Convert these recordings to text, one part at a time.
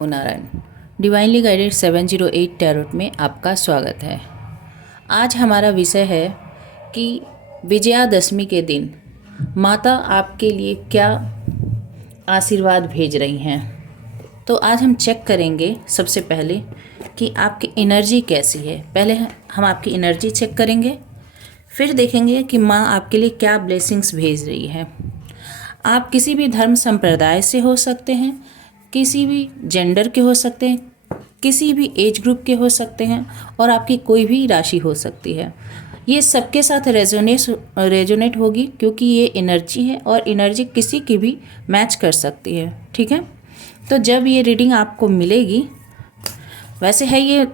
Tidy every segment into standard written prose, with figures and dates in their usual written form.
Narayan divinely guided 708 tarot में आपका स्वागत है। आज हमारा विषय है कि विजयादशमी के दिन माता आपके लिए क्या आशीर्वाद भेज रही हैं। तो आज हम चेक करेंगे सबसे पहले कि आपकी एनर्जी कैसी है। पहले हम आपकी एनर्जी चेक करेंगे, फिर देखेंगे कि माँ आपके लिए क्या ब्लेसिंग्स भेज रही है। आप किसी भी धर्म संप्रदाय से हो सकते हैं, किसी भी जेंडर के हो सकते हैं, किसी भी एज ग्रुप के हो सकते हैं और आपकी कोई भी राशि हो सकती है। ये सबके साथ रेजोनेट होगी क्योंकि ये एनर्जी है और एनर्जी किसी की भी मैच कर सकती है। ठीक है, तो जब ये रीडिंग आपको मिलेगी, वैसे है ये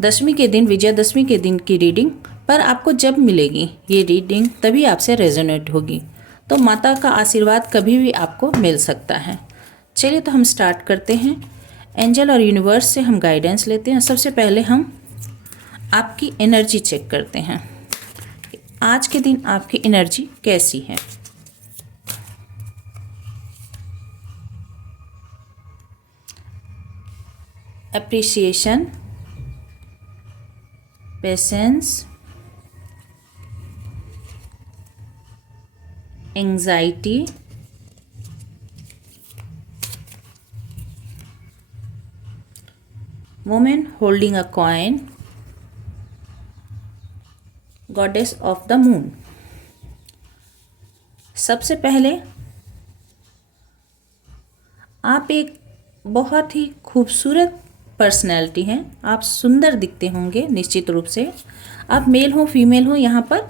दशमी के दिन, विजयादशमी के दिन की रीडिंग, पर आपको जब मिलेगी ये रीडिंग तभी आपसे रेजोनेट होगी। तो माता का आशीर्वाद कभी भी आपको मिल सकता है। चलिए तो हम स्टार्ट करते हैं। एंजल और यूनिवर्स से हम गाइडेंस लेते हैं। सबसे पहले हम आपकी एनर्जी चेक करते हैं। आज के दिन आपकी एनर्जी कैसी है। Appreciation, patience, anxiety, woman holding a coin, goddess of the moon। सबसे पहले आप एक बहुत ही खूबसूरत पर्सनैलिटी हैं। आप सुंदर दिखते होंगे निश्चित रूप से। आप मेल हो फीमेल हो, यहाँ पर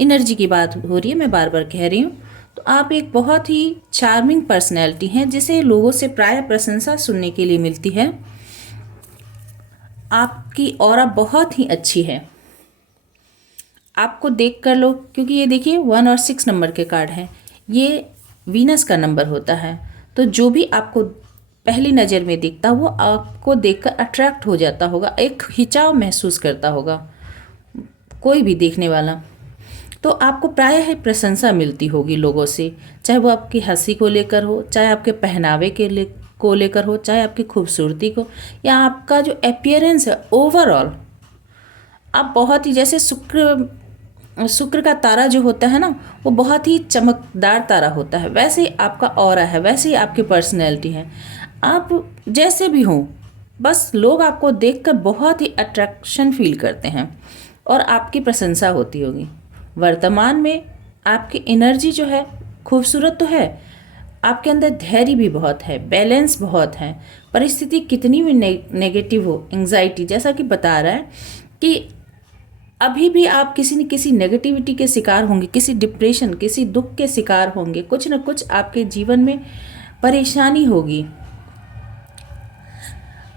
एनर्जी की बात हो रही है, मैं बार बार कह रही हूँ। तो आप एक बहुत ही चार्मिंग पर्सनैलिटी हैं जिसे लोगों से प्राय प्रशंसा सुनने के लिए मिलती है। आपकी ऑरा बहुत ही अच्छी है। आपको देख कर लोग, क्योंकि ये देखिए 1 और 6 नंबर के कार्ड हैं, ये वीनस का नंबर होता है। तो जो भी आपको पहली नज़र में दिखता वो आपको देखकर अट्रैक्ट हो जाता होगा, एक खिंचाव महसूस करता होगा कोई भी देखने वाला। तो आपको प्रायः प्रशंसा मिलती होगी लोगों से, चाहे वो आपकी हंसी को लेकर हो, चाहे आपके पहनावे को लेकर हो, चाहे आपकी खूबसूरती को, या आपका जो अपीयरेंस है ओवरऑल। आप बहुत ही, जैसे शुक्र का तारा जो होता है ना, वो बहुत ही चमकदार तारा होता है, वैसे ही आपका ऑरा है, वैसे ही आपकी पर्सनैलिटी है। आप जैसे भी हो, बस लोग आपको देखकर बहुत ही अट्रैक्शन फील करते हैं और आपकी प्रशंसा होती होगी। वर्तमान में आपकी एनर्जी जो है खूबसूरत तो है, आपके अंदर धैर्य भी बहुत है, बैलेंस बहुत है। परिस्थिति कितनी भी नेगेटिव हो, एंजाइटी जैसा कि बता रहा है कि अभी भी आप किसी न किसी नेगेटिविटी के शिकार होंगे, किसी डिप्रेशन, किसी दुख के शिकार होंगे, कुछ न कुछ आपके जीवन में परेशानी होगी।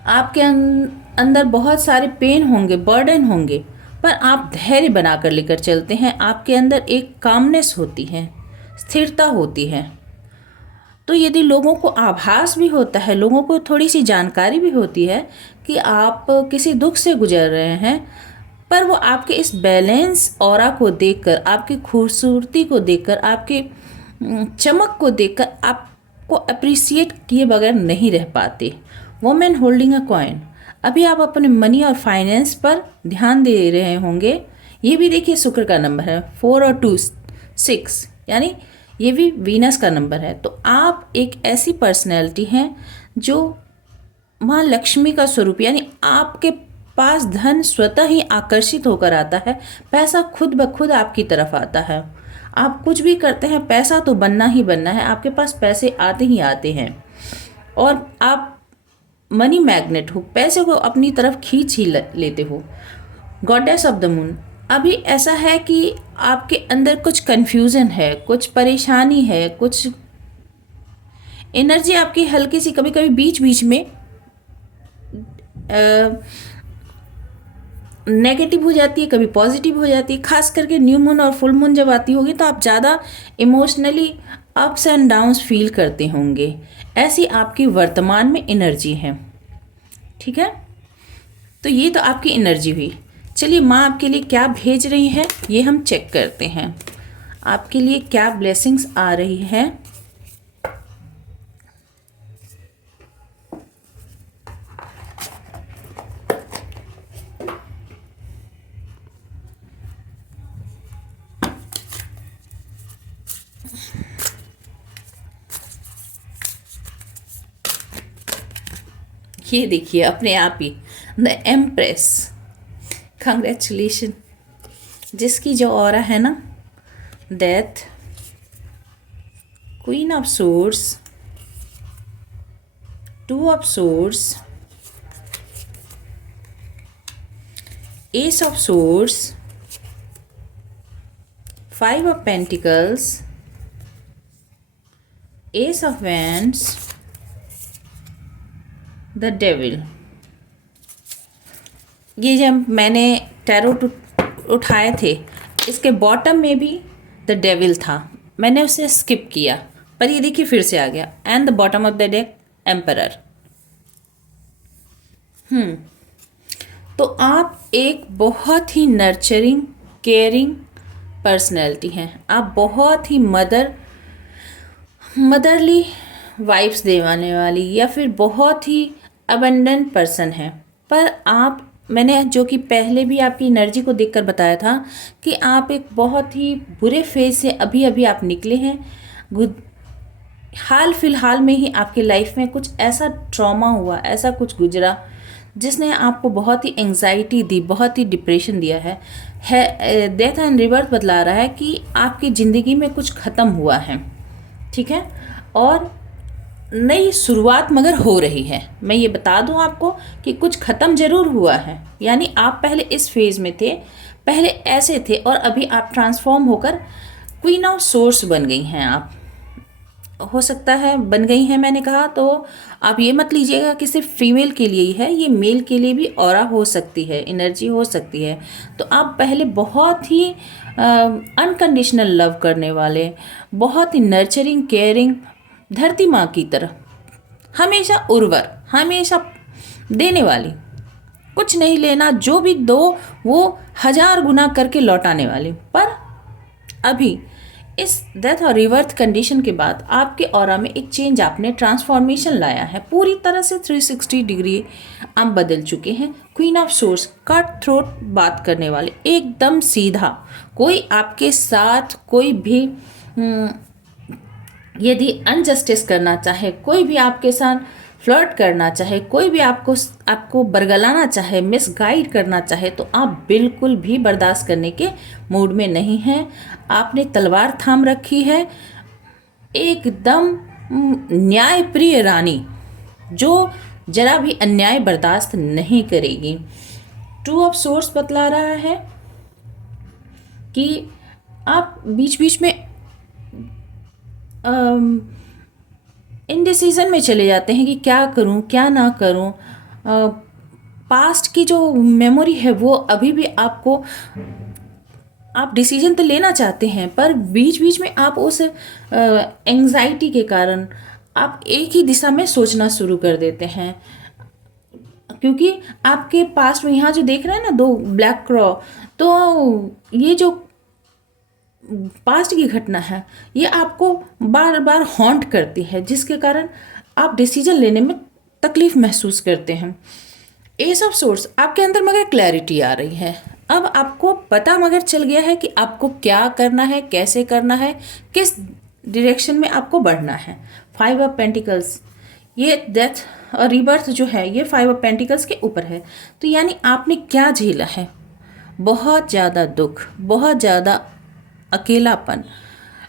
आपके अंदर बहुत सारे पेन होंगे, बर्डन होंगे, पर आप धैर्य बनाकर लेकर चलते हैं। आपके अंदर एक कामनेस होती है, स्थिरता होती है। तो यदि लोगों को आभास भी होता है, लोगों को थोड़ी सी जानकारी भी होती है कि आप किसी दुख से गुजर रहे हैं, पर वो आपके इस बैलेंस ऑरा को देखकर, आपकी खूबसूरती को देखकर, आपके चमक को देखकर आपको अप्रिसिएट किए बगैर नहीं रह पाते। वुमेन होल्डिंग अ कॉइन, अभी आप अपने मनी और फाइनेंस पर ध्यान दे रहे होंगे। ये भी देखिए शुक्र का नंबर है, 4 और 2 6, यानी ये भी वीनस का नंबर है। तो आप एक ऐसी पर्सनैलिटी हैं जो माँ लक्ष्मी का स्वरूप, यानी आपके पास धन स्वतः ही आकर्षित होकर आता है। पैसा खुद ब खुद आपकी तरफ आता है। आप कुछ भी करते हैं, पैसा तो बनना ही बनना है, आपके पास पैसे आते ही आते हैं और आप मनी मैग्नेट हो, पैसे को अपनी तरफ खींच ही लेते हो। गॉडेस ऑफ द मून, अभी ऐसा है कि आपके अंदर कुछ कन्फ्यूज़न है, कुछ परेशानी है, कुछ एनर्जी आपकी हल्की सी कभी कभी बीच बीच में नेगेटिव हो जाती है, कभी पॉजिटिव हो जाती है। खास करके न्यू मून और फुल मून जब आती होगी तो आप ज़्यादा emotionally ups and downs feel करते होंगे। ऐसी आपकी वर्तमान में एनर्जी है। ठीक है, तो ये तो आपकी एनर्जी हुई। चलिए माँ आपके लिए क्या भेज रही है ये हम चेक करते हैं। आपके लिए क्या ब्लेसिंग्स आ रही है। ये देखिए अपने आप ही द एम्प्रेस, कंग्रेचुलेशन। जिसकी जो ऑरा है ना, death, queen of source, two of source, S of source, five of pentacles, S of wands, the devil. ये जब मैंने टैरोट उठाए थे, इसके बॉटम में भी द डेविल था, मैंने उसे स्किप किया, पर ये देखिए फिर से आ गया। And the bottom of the deck emperor. तो आप एक बहुत ही नर्चरिंग, केयरिंग पर्सनैलिटी हैं। आप बहुत ही मदरली वाइब्स देने वाली या फिर बहुत ही अबंडेंट पर्सन हैं। पर आप, मैंने जो कि पहले भी आपकी एनर्जी को देखकर बताया था कि आप एक बहुत ही बुरे फेज से अभी अभी आप निकले हैं। हाल फिलहाल में ही आपकी लाइफ में कुछ ऐसा ट्रॉमा हुआ, ऐसा कुछ गुजरा जिसने आपको बहुत ही एंग्जाइटी दी, बहुत ही डिप्रेशन दिया है। डेथ एंड रिबर्थ बतला रहा है कि आपकी ज़िंदगी में कुछ ख़त्म हुआ है, ठीक है, और नई शुरुआत मगर हो रही है। मैं ये बता दूं आपको कि कुछ ख़त्म ज़रूर हुआ है, यानी आप पहले इस फेज़ में थे, पहले ऐसे थे, और अभी आप ट्रांसफॉर्म होकर क्वीन ऑफ सोर्स बन गई हैं। आप हो सकता है बन गई हैं, मैंने कहा, तो आप ये मत लीजिएगा कि सिर्फ फीमेल के लिए ही है, ये मेल के लिए भी ऑरा हो सकती है, एनर्जी हो सकती है। तो आप पहले बहुत ही अनकंडीशनल लव करने वाले, बहुत ही नर्चरिंग, केयरिंग, धरती माँ की तरह, हमेशा उर्वर, हमेशा देने वाली, कुछ नहीं लेना, जो भी दो वो 1000 गुना करके लौटाने वाली। पर अभी इस डेथ और रिवर्थ कंडीशन के बाद आपके ऑरा में एक चेंज, आपने ट्रांसफॉर्मेशन लाया है, पूरी तरह से 360 डिग्री आप बदल चुके हैं। Queen of source, cut throat बात करने वाले, एकदम सीधा। कोई आपके साथ कोई भी यदि अनजस्टिस करना चाहे, कोई भी आपके साथ फ्लर्ट करना चाहे, कोई भी आपको बरगलाना चाहे, मिसगाइड करना चाहे, तो आप बिल्कुल भी बर्दाश्त करने के मूड में नहीं हैं। आपने तलवार थाम रखी है, एकदम न्यायप्रिय रानी, जो जरा भी अन्याय बर्दाश्त नहीं करेगी। टू ऑफ सोर्स बतला रहा है कि आप बीच बीच में इनडिसीजन में चले जाते हैं कि क्या करूं क्या ना करूं। पास्ट की जो मेमोरी है वो अभी भी आपको, आप डिसीजन तो लेना चाहते हैं, पर बीच बीच में आप उस एंग्जाइटी के कारण आप एक ही दिशा में सोचना शुरू कर देते हैं। क्योंकि आपके पास्ट में यहाँ जो देख रहे हैं ना 2 ब्लैक क्रॉ, तो ये जो पास्ट की घटना है ये आपको बार बार हॉन्ट करती है, जिसके कारण आप डिसीजन लेने में तकलीफ महसूस करते हैं। एस ऑफ सोर्स, आपके अंदर मगर क्लैरिटी आ रही है, अब आपको पता मगर चल गया है कि आपको क्या करना है, कैसे करना है, किस डायरेक्शन में आपको बढ़ना है। 5 ऑफ पेंटिकल्स, ये डेथ और रिबर्थ जो है ये 5 ऑफ पेंटिकल्स के ऊपर है। तो यानी आपने क्या झेला है, बहुत ज़्यादा दुख, बहुत ज़्यादा अकेलापन,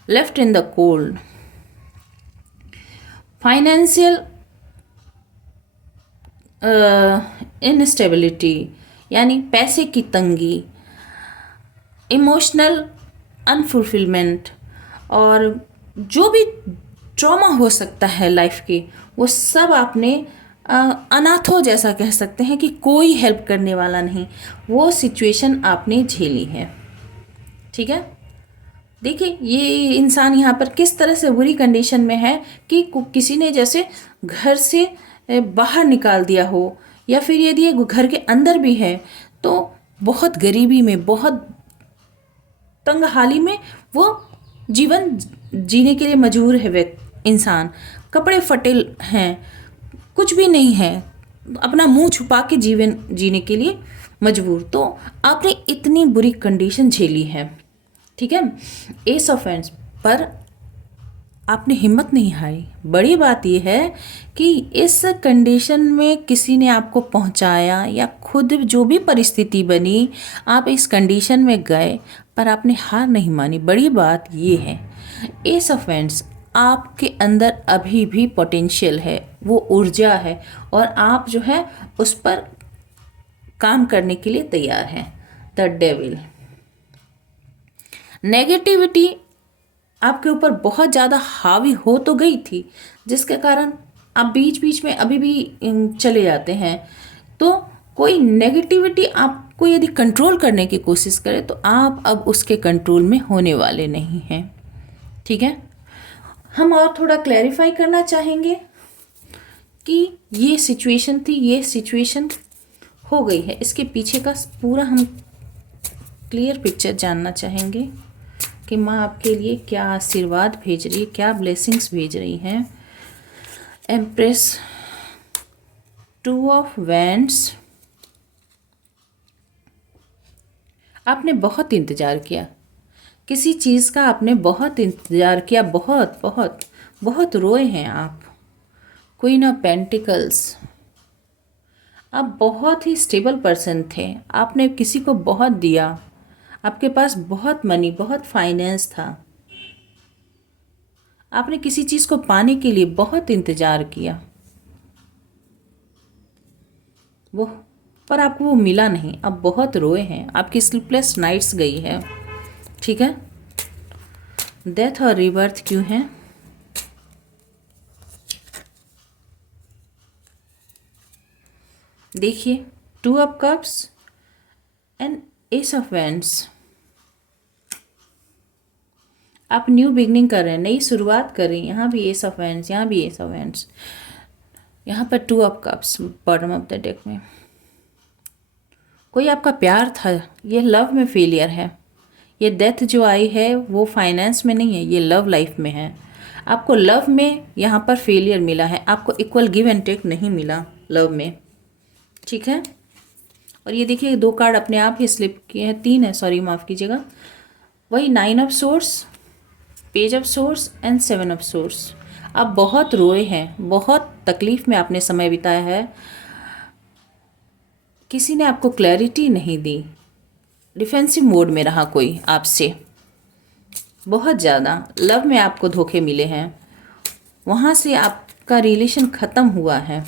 left in the cold, financial instability यानी पैसे की तंगी, इमोशनल अनफुलफिलमेंट, और जो भी ट्रॉमा हो सकता है लाइफ के, वो सब आपने अनाथों जैसा कह सकते हैं कि कोई हेल्प करने वाला नहीं, वो सिचुएशन आपने झेली है। ठीक है, देखिए ये इंसान यहाँ पर किस तरह से बुरी कंडीशन में है कि किसी ने जैसे घर से बाहर निकाल दिया हो, या फिर यदि ये घर के अंदर भी है तो बहुत गरीबी में, बहुत तंगहाली में वो जीवन जीने के लिए मजबूर है। वे इंसान कपड़े फटे हैं, कुछ भी नहीं है, अपना मुंह छुपा के जीवन जीने के लिए मजबूर। तो आपने इतनी बुरी कंडीशन झेली है, ठीक है। एस ऑफ हैंड्स पर आपने हिम्मत नहीं हारी। बड़ी बात यह है कि इस कंडीशन में किसी ने आपको पहुंचाया या खुद जो भी परिस्थिति बनी, आप इस कंडीशन में गए पर आपने हार नहीं मानी। बड़ी बात ये है, एस ऑफ वैंड्स, आपके अंदर अभी भी पोटेंशियल है, वो ऊर्जा है और आप जो है उस पर काम करने के लिए तैयार हैं। द डेविल, नेगेटिविटी आपके ऊपर बहुत ज़्यादा हावी हो तो गई थी, जिसके कारण आप बीच बीच में अभी भी चले जाते हैं। तो कोई नेगेटिविटी आपको यदि कंट्रोल करने की कोशिश करे तो आप अब उसके कंट्रोल में होने वाले नहीं हैं। ठीक है, हम और थोड़ा क्लैरिफाई करना चाहेंगे कि ये सिचुएशन थी, ये सिचुएशन हो गई है, इसके पीछे का पूरा हम क्लियर पिक्चर जानना चाहेंगे कि माँ आपके लिए क्या आशीर्वाद भेज रही है, क्या ब्लेसिंग्स भेज रही हैं। एम्प्रेस, 2 ऑफ वैंड्स, आपने बहुत इंतज़ार किया, किसी चीज़ का आपने बहुत इंतज़ार किया, बहुत बहुत बहुत रोए हैं आप। क्वीन ऑफ पेंटिकल्स, आप बहुत ही स्टेबल पर्सन थे, आपने किसी को बहुत दिया, आपके पास बहुत मनी, बहुत फाइनेंस था, आपने किसी चीज़ को पाने के लिए बहुत इंतज़ार किया, वो पर आपको वो मिला नहीं, आप बहुत रोए हैं, आपकी स्लीपलेस नाइट्स गई है। ठीक है, डेथ और रीबर्थ क्यों है? देखिए, 2 of cups and ace of wands, आप न्यू बिगनिंग कर रहे हैं, नई शुरुआत कर रही हैं। यहाँ भी एस ऑफ वैंड्स, यहाँ भी एस ऑफ वैंड्स, यहाँ पर 2 of cups bottom of the deck में। कोई आपका प्यार था, ये लव में फेलियर है। ये डेथ जो आई है वो फाइनेंस में नहीं है, ये लव लाइफ में है। आपको लव में यहाँ पर फेलियर मिला है, आपको इक्वल गिव एंड टेक नहीं मिला लव में। ठीक है, और ये देखिए 2 कार्ड अपने आप ही स्लिप किए हैं, 3 है, सॉरी माफ़ कीजिएगा। वही 9 of source, page of source and 7 of source. आप बहुत रोए हैं, बहुत तकलीफ़ में आपने समय बिताया है, किसी ने आपको क्लैरिटी नहीं दी, डिफेंसिव मोड में रहा कोई आपसे, बहुत ज़्यादा लव में आपको धोखे मिले हैं, वहाँ से आपका रिलेशन ख़त्म हुआ है।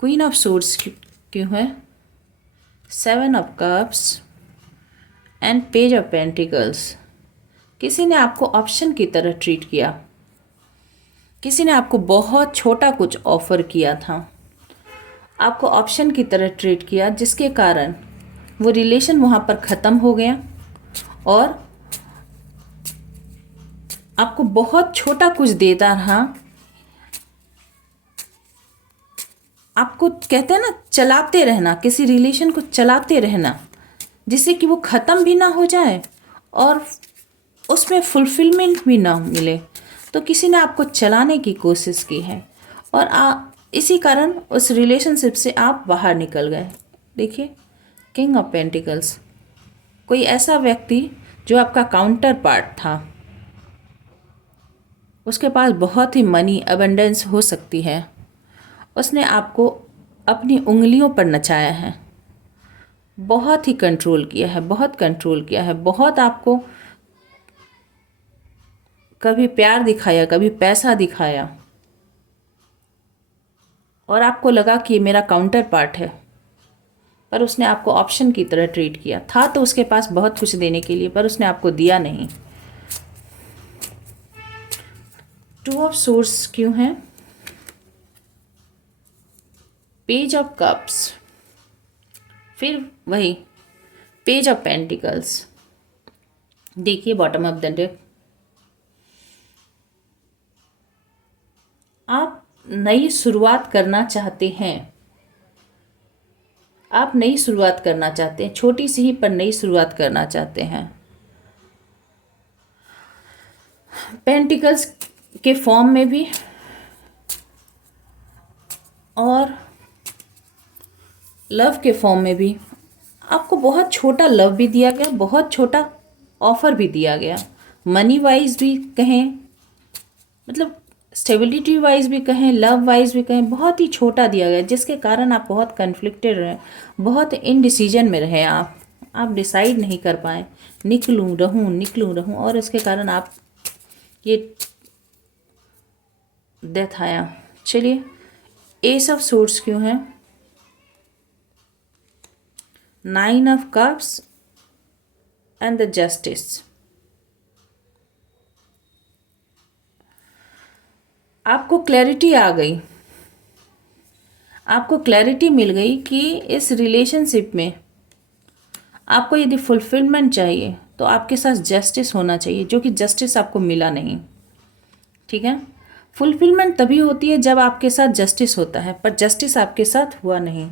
क्वीन ऑफ सोर्स क्यों है? 7 of cups and page of pentacles. किसी ने आपको ऑप्शन की तरह ट्रीट किया, किसी ने आपको बहुत छोटा कुछ ऑफ़र किया था, आपको ऑप्शन की तरह ट्रीट किया, जिसके कारण वो रिलेशन वहाँ पर ख़त्म हो गया और आपको बहुत छोटा कुछ देता रहा। आपको कहते हैं ना, चलाते रहना, किसी रिलेशन को चलाते रहना जिससे कि वो ख़त्म भी ना हो जाए और उसमें फुलफिलमेंट भी ना मिले। तो किसी ने आपको चलाने की कोशिश की है और इसी कारण उस रिलेशनशिप से आप बाहर निकल गए। देखिए, किंग ऑफ पेंटिकल्स, कोई ऐसा व्यक्ति जो आपका काउंटर पार्ट था, उसके पास बहुत ही मनी अबंडेंस हो सकती है, उसने आपको अपनी उंगलियों पर नचाया है, बहुत ही कंट्रोल किया है, बहुत कंट्रोल किया है, बहुत आपको कभी प्यार दिखाया, कभी पैसा दिखाया और आपको लगा कि ये मेरा काउंटर पार्ट है, पर उसने आपको ऑप्शन की तरह ट्रीट किया। था तो उसके पास बहुत कुछ देने के लिए, पर उसने आपको दिया नहीं। 2 ऑफ सोर्स क्यों है? पेज ऑफ कप्स, फिर वही पेज ऑफ पेंटिकल्स। देखिए बॉटम ऑफ द डेक, आप नई शुरुआत करना चाहते हैं, आप नई शुरुआत करना चाहते हैं, छोटी सी ही पर नई शुरुआत करना चाहते हैं। पेंटिकल्स के फॉर्म में भी और लव के फॉर्म में भी आपको बहुत छोटा लव भी दिया गया, बहुत छोटा ऑफर भी दिया गया, मनी वाइज भी कहें मतलब स्टेबिलिटी वाइज भी कहें, लव वाइज भी कहें, बहुत ही छोटा दिया गया, जिसके कारण आप बहुत कन्फ्लिक्टेड रहे, बहुत इनडिसीजन में रहे। आप डिसाइड नहीं कर पाए, निकलूं रहूं, और इसके कारण आप ये डेथ आया। चलिए, एस ऑफ सोर्ड्स क्यों है, 9 of cups and the justice. आपको क्लैरिटी आ गई, आपको क्लैरिटी मिल गई कि इस रिलेशनशिप में आपको यदि फुलफिलमेंट चाहिए तो आपके साथ जस्टिस होना चाहिए, जो कि जस्टिस आपको मिला नहीं। ठीक है, फुलफिलमेंट तभी होती है जब आपके साथ जस्टिस होता है, पर जस्टिस आपके साथ हुआ नहीं।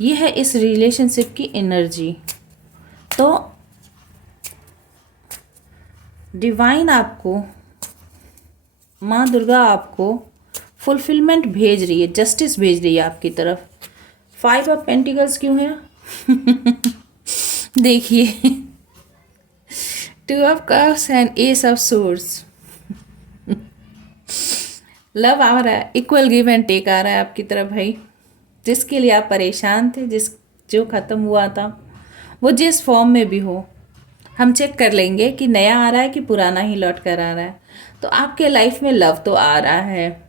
ये है इस रिलेशनशिप की एनर्जी। तो डिवाइन आपको, माँ दुर्गा आपको फुलफिलमेंट भेज रही है, जस्टिस भेज रही है आपकी तरफ। 5 ऑफ पेंटिकल्स क्यों है देखिए, 2 of cups and ace of swords. Love आ रहा है, इक्वल गिव एंड टेक आ रहा है आपकी तरफ भाई। जिसके लिए आप परेशान थे, जो ख़त्म हुआ था, वो जिस फॉर्म में भी हो, हम चेक कर लेंगे कि नया आ रहा है कि पुराना ही लौट कर आ रहा है। तो आपके लाइफ में लव तो आ रहा है,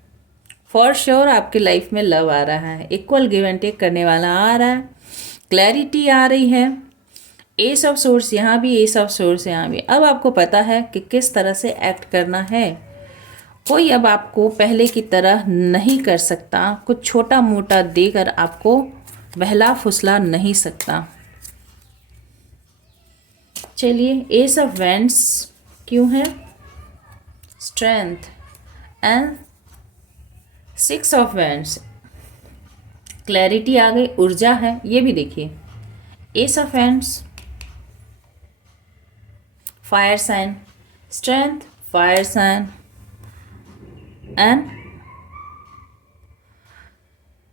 फॉर श्योर आपके लाइफ में लव आ रहा है, इक्वल गिव एंड टेक करने वाला आ रहा है, क्लैरिटी आ रही है। एस ऑफ सोर्स यहाँ भी, एस ऑफ सोर्स यहाँ भी। अब आपको पता है कि किस तरह से एक्ट करना है। कोई अब आपको पहले की तरह नहीं कर सकता, कुछ छोटा मोटा देकर आपको बहला फुसला नहीं सकता। चलिए, एस ऑफ वैंड्स क्यों है, strength and 6 of wands. Clarity आ गई, ऊर्जा है, ये भी देखिए। Ace of wands, fire sign, strength, fire sign and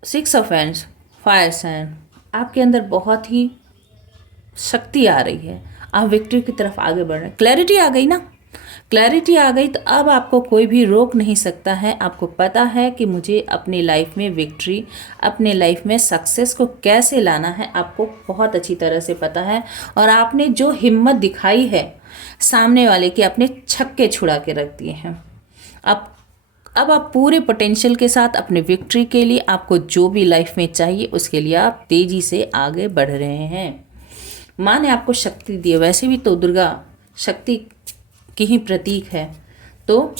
6 of wands, fire sign. आपके अंदर बहुत ही शक्ति आ रही है, आप विक्ट्री की तरफ आगे बढ़ रहे हैं। क्लैरिटी आ गई ना, क्लैरिटी आ गई तो अब आपको कोई भी रोक नहीं सकता है। आपको पता है कि मुझे अपनी लाइफ में विक्ट्री, अपने लाइफ में सक्सेस को कैसे लाना है, आपको बहुत अच्छी तरह से पता है। और आपने जो हिम्मत दिखाई है सामने वाले की, अपने छक्के छुड़ा के रख दिए हैं। अब आप पूरे पोटेंशियल के साथ अपने विक्ट्री के लिए, आपको जो भी लाइफ में चाहिए उसके लिए आप तेज़ी से आगे बढ़ रहे हैं। माँ ने आपको शक्ति दी है, वैसे भी तो दुर्गा शक्ति की ही प्रतीक है, तो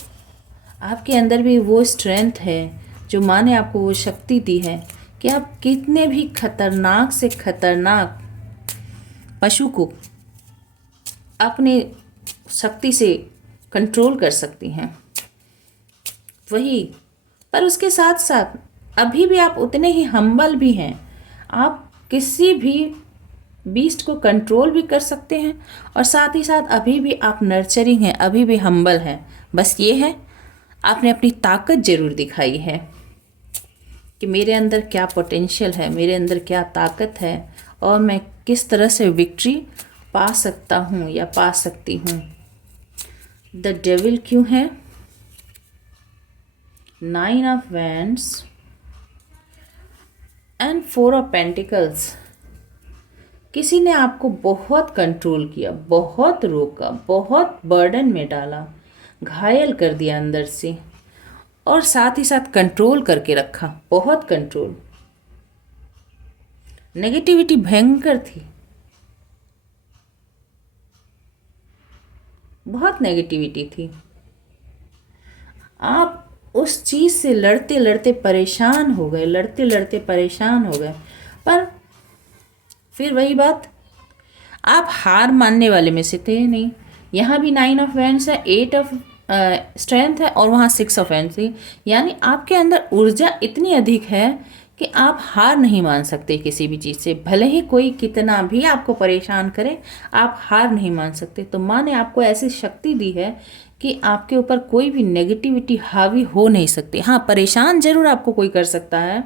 आपके अंदर भी वो स्ट्रेंथ है जो माँ ने आपको वो शक्ति दी है कि आप कितने भी खतरनाक से खतरनाक पशु को अपने शक्ति से कंट्रोल कर सकती हैं। वही, पर उसके साथ साथ अभी भी आप उतने ही हम्बल भी हैं। आप किसी भी बीस्ट को कंट्रोल भी कर सकते हैं, और साथ ही साथ अभी भी आप नर्चरिंग हैं, अभी भी हम्बल हैं। बस ये है, आपने अपनी ताकत ज़रूर दिखाई है कि मेरे अंदर क्या पोटेंशियल है, मेरे अंदर क्या ताकत है, और मैं किस तरह से विक्ट्री पा सकता हूँ या पा सकती हूँ। द डेविल क्यों है, 9 of wands and 4 of pentacles. किसी ने आपको बहुत कंट्रोल किया, बहुत रोका, बहुत बर्डन में डाला, घायल कर दिया अंदर से, और साथ ही साथ कंट्रोल करके रखा, बहुत कंट्रोल। नेगेटिविटी भयंकर थी, बहुत नेगेटिविटी थी। आप उस चीज़ से लड़ते लड़ते परेशान हो गए, लड़ते लड़ते परेशान हो गए। पर फिर वही बात, आप हार मानने वाले में से थे नहीं। यहाँ भी 9 ऑफ वैंड्स है, 8 ऑफ स्ट्रेंथ है, और वहाँ 6 ऑफ वैंड्स थी। यानी आपके अंदर ऊर्जा इतनी अधिक है कि आप हार नहीं मान सकते किसी भी चीज़ से। भले ही कोई कितना भी आपको परेशान करे, आप हार नहीं मान सकते। तो माँ ने आपको ऐसी शक्ति दी है कि आपके ऊपर कोई भी नेगेटिविटी हावी हो नहीं सकती। हाँ, परेशान जरूर आपको कोई कर सकता है,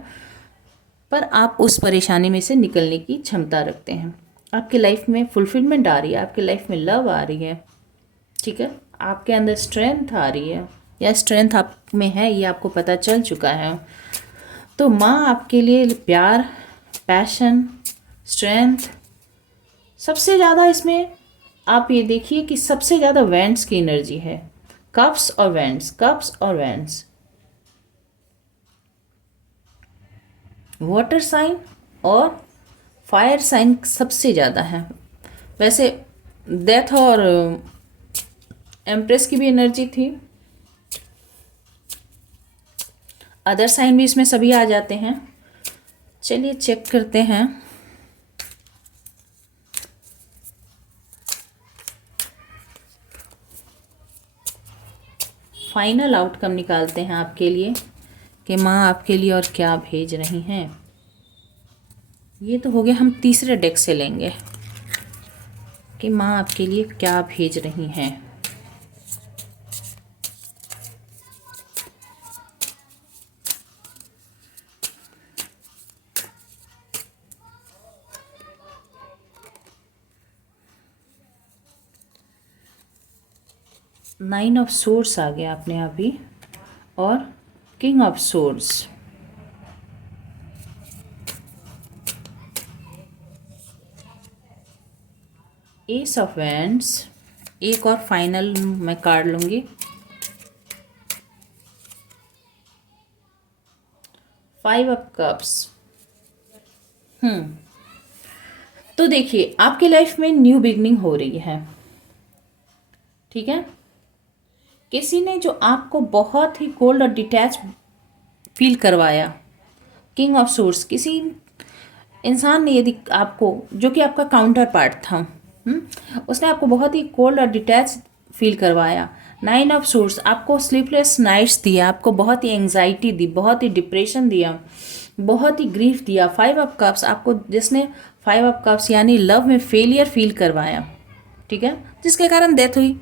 पर आप उस परेशानी में से निकलने की क्षमता रखते हैं। आपकी लाइफ में फुलफिलमेंट आ रही है, आपकी लाइफ में लव आ रही है। ठीक है, आपके अंदर स्ट्रेंथ आ रही है या स्ट्रेंथ आप में है, ये आपको पता चल चुका है। तो माँ आपके लिए प्यार, पैशन, स्ट्रेंथ, सबसे ज़्यादा इसमें आप ये देखिए कि सबसे ज़्यादा वेंट्स की एनर्जी है। कप्स और वेंट्स, कप्स और वेंट्स। वाटर साइन और फायर साइन सबसे ज़्यादा है। वैसे डेथ और एम्प्रेस की भी एनर्जी थी, अदर साइन भी इसमें सभी आ जाते हैं। चलिए चेक करते हैं। फाइनल आउटकम निकालते हैं आपके लिए कि माँ आपके लिए और क्या भेज रही हैं। ये तो हो गया, हम तीसरे डेक से लेंगे कि माँ आपके लिए क्या भेज रही हैं। नाइन ऑफ सोर्ड्स आ गया अपने आप ही और king of swords. S of wands. एक और फाइनल मैं कार्ड लूंगी। Five of cups. तो देखिए आपकी लाइफ में न्यू बिगनिंग हो रही है, ठीक है। किसी ने जो आपको बहुत ही कोल्ड और डिटैच फील करवाया, किंग ऑफ सोर्स, किसी इंसान ने यदि आपको, जो कि आपका काउंटर पार्ट था, उसने आपको बहुत ही कोल्ड और डिटैच फील करवाया। नाइन ऑफ सोर्स आपको स्लीपलेस नाइट्स दिया, आपको बहुत ही एंग्जाइटी दी, बहुत ही डिप्रेशन दिया, बहुत ही ग्रीफ दिया। फाइव ऑफ कप्स आपको, जिसने फाइव ऑफ कप्स यानी लव में फेलियर फील करवाया, ठीक है, जिसके कारण डेथ हुई।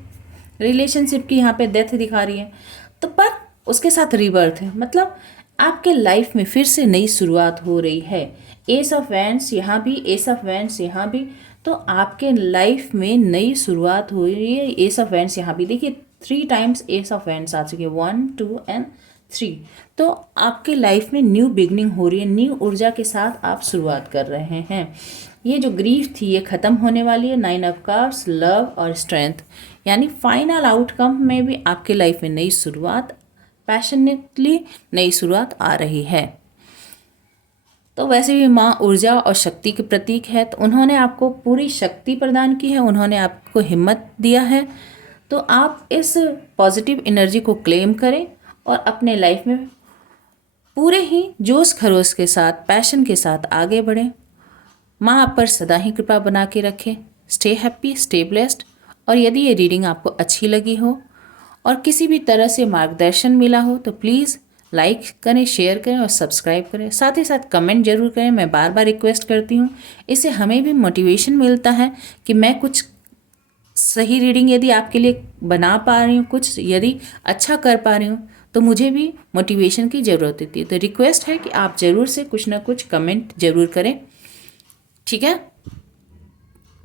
रिलेशनशिप की यहाँ पे डेथ दिखा रही है, तो पर उसके साथ रिबर्थ है, मतलब आपके लाइफ में फिर से नई शुरुआत हो रही है। एस ऑफ वैंड्स यहाँ भी, एस ऑफ वैंड्स यहाँ भी, तो आपके लाइफ में नई शुरुआत हो रही है। एस ऑफ वैंड्स यहाँ भी देखिए, 3 टाइम्स एस ऑफ वैंड्स आ चुके हैं, 1 2 एंड 3। तो आपके लाइफ में न्यू बिगनिंग हो रही है, न्यू ऊर्जा के साथ आप शुरुआत कर रहे हैं। ये जो ग्रीफ थी ये ख़त्म होने वाली है। नाइन ऑफ कप्स, लव और स्ट्रेंथ, यानी फाइनल आउटकम में भी आपके लाइफ में नई शुरुआत, पैशनेटली नई शुरुआत आ रही है। तो वैसे भी माँ ऊर्जा और शक्ति के प्रतीक है, तो उन्होंने आपको पूरी शक्ति प्रदान की है, उन्होंने आपको हिम्मत दिया है। तो आप इस पॉजिटिव एनर्जी को क्लेम करें और अपने लाइफ में पूरे ही जोश खरोश के साथ, पैशन के साथ आगे बढ़ें। माँ आप पर सदा ही कृपा बना के रखें। Stay happy, stay blessed. और यदि ये रीडिंग आपको अच्छी लगी हो और किसी भी तरह से मार्गदर्शन मिला हो तो प्लीज़ लाइक करें, शेयर करें और सब्सक्राइब करें। साथ ही साथ कमेंट जरूर करें, मैं बार बार रिक्वेस्ट करती हूँ। इससे हमें भी मोटिवेशन मिलता है कि मैं कुछ सही रीडिंग यदि आपके लिए बना पा रही हूँ, कुछ यदि अच्छा कर पा रही हूँ, तो मुझे भी मोटिवेशन की ज़रूरत होती है। तो रिक्वेस्ट है कि आप ज़रूर से कुछ ना कुछ कमेंट ज़रूर करें, ठीक है।